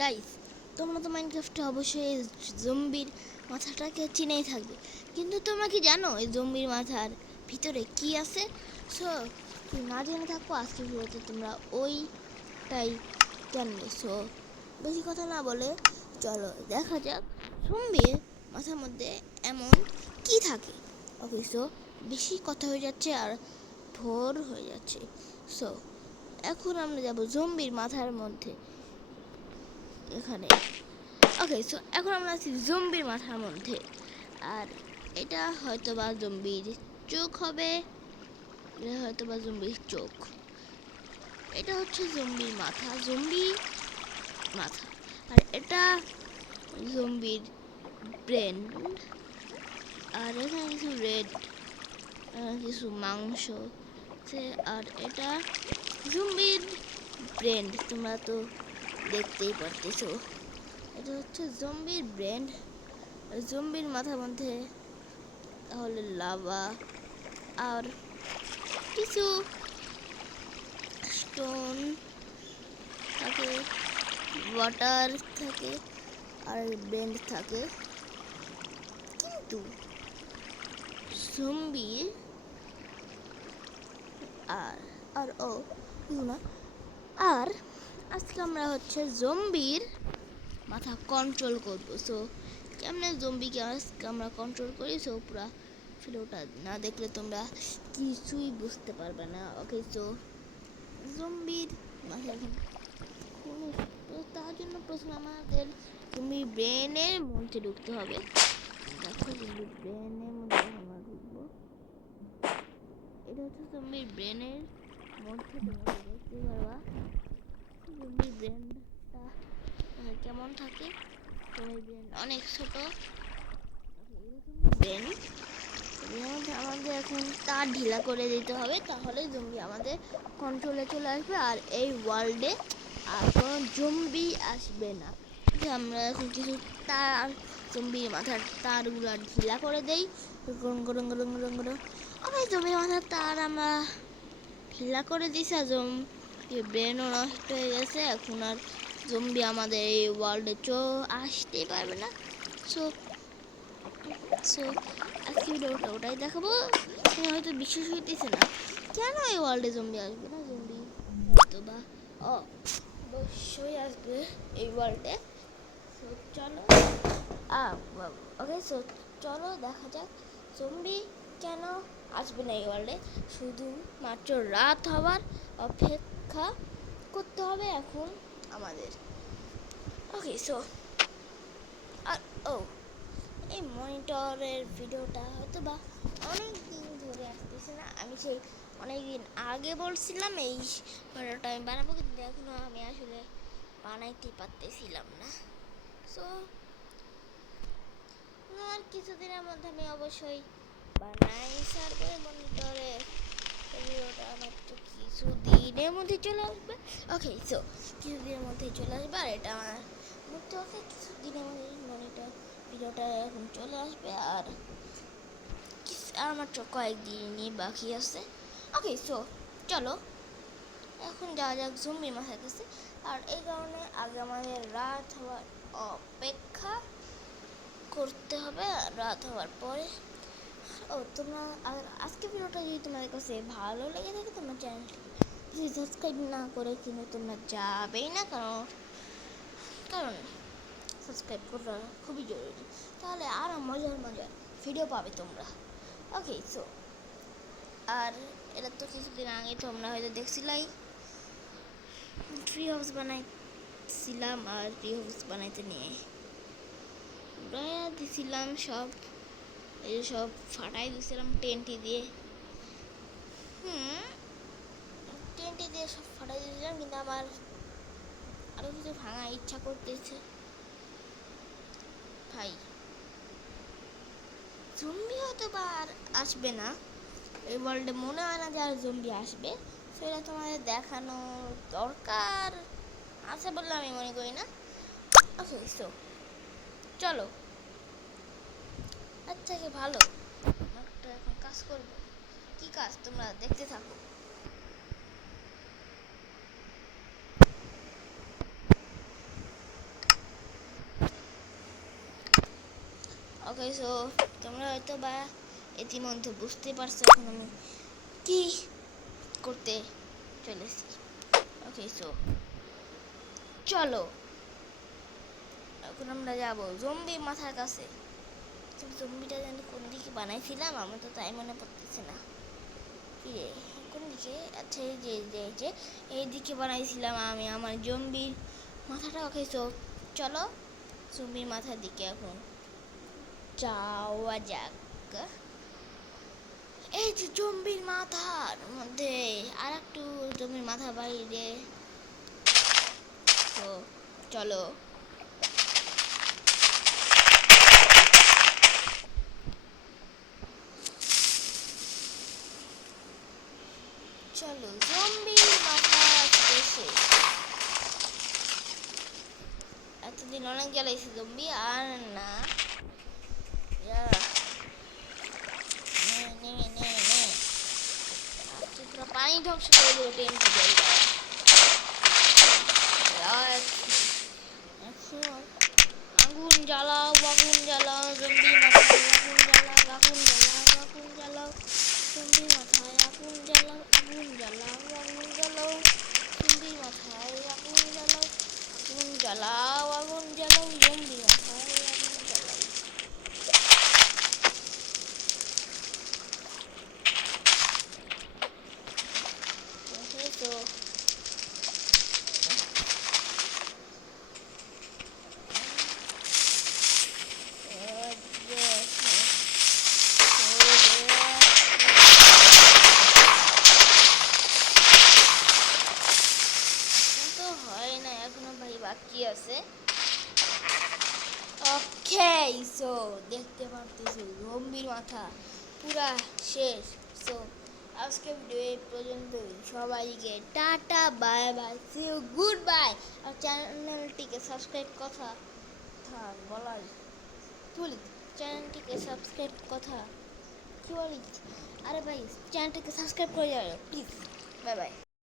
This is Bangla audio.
গাইস, তোমরা তো মাইনক্রাফটে অবশ্যই জম্বির মাথাটাকে চিনেই থাকবে, কিন্তু তোমরা কি জানো এই জম্বির মাথার ভিতরে কি আছে? সো তুমি না জেনে থাকো, আজকে ভিডিওতে তোমরা ওইটাই জানবে। সো বেশি কথা না বলে চলো দেখা যাক জম্বির মাথার মধ্যে এমন কি থাকে। ওকে, সো বেশি কথা হয়ে যাচ্ছে আর ভোর হয়ে যাচ্ছে। সো এখন আমরা যাব জম্বির মাথার মধ্যে এখানে। ওকে, সো এখন আমরা আছি জম্বির মাথার মধ্যে, আর এটা হয়তো বা জম্বির চোখ হবে, এটা হয়তো বা জম্বির চোখ। এটা হচ্ছে জম্বির মাথা, জম্বি মাথা। আর এটা জম্বির ব্রেন, আর এখানে কিছু রেড, কিছু মাংস আছে। আর এটা জম্বির ব্রেন, তোমরা তো দেখতেই পারতেছো। এটা হচ্ছে জম্বির ব্রেন। জম্বির মাথার মধ্যে তাহলে লাভা আর কিছু স্টোন থাকে, ওয়াটার থাকে আর ব্রেন্ড থাকে। কিন্তু জম্বি আর আর ও না, আর আজকে আমরা হচ্ছে জম্বির মাথা কন্ট্রোল করবো। সো কেমনে জম্বিকে আজকে আমরা কন্ট্রোল করি, সো পুরা ভিডিওটা না দেখলে তোমরা কিছুই বুঝতে পারবে না। ওকে, সো জম্বির মাথা এখন তার জন্য প্রথমে আমাদের জম্বির ব্রেনের মধ্যে ঢুকতে হবে। দেখো জম্বির ব্রেনের মধ্যে আমরা ঢুকবো। এটা হচ্ছে জম্বির ব্রেনের মধ্যে, তোমরা দেখতে পারবা জম্বির ব্রেনটা কেমন থাকে। জম্বির ব্রেন অনেক ছোট ব্রেন। আমাদের এখন তার ঢিলা করে দিতে হবে, তাহলে জম্বি আমাদের কন্ট্রোলে চলে আসবে আর এই ওয়ার্ল্ডে আর কোনো জম্বি আসবে না। আমরা এখন কিছু তার জম্বির মাথার তারগুলো ঢিলা করে দেই। গরম গরম গরম গরম গরম জম্বির মাথার তার আমরা ঢিলা করে দিছি, আর জম্বি ব্রেনও নষ্ট হয়ে গেছে। এখন আর জম্বি আমাদের এই ওয়ার্ল্ডে আসতেই পারবে না। সো সো আজকে ভিডিওটা ওটাই দেখাবো। হয়তো বিশ্বাস হইতেছে না কেন এই ওয়ার্ল্ডে জম্বি আসবে না। জম্বি হয়তো বা অবশ্যই আসবে এই ওয়ার্ল্ডে। সো চলো ওকে, সো চলো দেখা যাক জম্বি কেন আসবে না এই ওয়ার্ল্ডে। শুধুমাত্র রাত হওয়ার অপেক্ষা করতে হবে এখন আমাদের। ওকে, সো আর এই মনিটরের ভিডিওটা হয়তো বা অনেক দিন ধরে আসতেছে না। আমি সেই অনেক দিন আগে বলছিলাম এই ভিডিওটা আমি বানাবো, কিন্তু এখনো আমি আসলে বানাইতে পারতেছিলাম না। সো আর কিছুদিনের মধ্যে আমি অবশ্যই বানাই ছাড়বো মনিটরে ভিডিওটা। আমার তো কিছুদিনের মধ্যে চলে আসবে। ওকে, সো কিছুদিনের মধ্যেই চলে আসবে, আর এটা আমার বুঝতে হবে কিছুদিনের মধ্যে মনিটর ভিডিওটা এখন চলে আসবে। আর মাত্র কয়েকদিনই বাকি আছে। ওকে, সো চলো এখন যাওয়া যাক জম্বির মাথার কাছে। আর এই কারণে আগে আমাদের রাত হওয়ার অপেক্ষা করতে হবে। রাত হওয়ার পরে তোমরা আজকে ভিডিওটা যদি তোমাদের কাছে ভালো লেগে থাকে, তোমরা চ্যানেলটি যদি সাবস্ক্রাইব না করে কিন্তু তোমরা যাবেই না, কারণ সাবস্ক্রাইব করা খুবই জরুরি, তাহলে আরও মজার মজার ভিডিও পাবে তোমরা। ওকে, সো আর এটা তো কিছুদিন আগে তোমরা হয়তো দেখছিলাই ট্রি হাউস বানাইছিলাম, আর ট্রি হাউস বানাইতে নিয়ে দিছিলাম সব, এই সব ফাটাই দিছিলাম টেন্টি দিয়ে। টেন্টি দিয়ে সব ফাটাই দিয়েছিলাম, কিন্তু আমার আরো কিছু ভাঙা ইচ্ছা করতেছে। ভাই জম্বি হয়তো বা আর আসবে না এই ওয়ার্ল্ডে, মনে হয় না যে আর জম্বি আসবে। সেটা তোমাদের দেখানো দরকার আছে বলে আমি মনে করি না। ওকে, সো চলো আচ্ছা কি ভালো একটা এখন কাজ করবো। কি কাজ তোমরা দেখতে থাকো। ওকে সো তোমরা হয়তো বা ইতিমধ্যে বুঝতে পারছো এখন আমি কি করতে চলেছি। ওকে সো চলো এখন আমরা যাব জম্বি মাথার কাছে। কিন্তু জম্বিটা জানি কোন দিকে বানাইছিলাম আমার তো তাই মনে পড়তেছে না। কি রে কোন দিকে? আচ্ছা এই যে এই দিকে বানাইছিলাম আমি আমার জম্বির মাথাটা। ওকে সো চলো জম্বির মাথার দিকে এখন যাওয়া যাক। এই যে জম্বির মাথার মধ্যে আর একটু জম্বির মাথা বাইরে, তো চলো চলো জম্বির মাথা আসতেছে। এতদিন অনেক জ্বালাইছি জম্বি আর না। তুই পুরো পানি ধ্বংস করে দেবো টেন্ট আগুন জ্বালাও আগুন জ্বালাও জম্বির মাথায় আগুন জ্বালাও আগুন জ্বালাও আগুন জ্বালাও জম্বির মাথায় আগুন জ্বালাও আগুন জ্বালাও আগুন জ্বালাও জম্বির মাথায় আগুন জ্বালাও আগুন জ্বালাও আগুন জ্বালাও জম্বির মাথায় আগুন জ্বালাও। তো হয় না এখনো ভাই বাকি আছে। ওকে সো দেখতে পারতেছো জম্বির মাথা পুরা শেষ। সো আজকে ভিডিও এই পর্যন্তই। সবাইকে টাটা bye bye see you goodbye. আর চ্যানেলটিকে সাবস্ক্রাইব কথা বলা বলি, চ্যানেলটিকে সাবস্ক্রাইব কথা কি বলি, আরে ভাই চ্যানেলটিকে সাবস্ক্রাইব করে যাবে প্লিজ। Bye bye.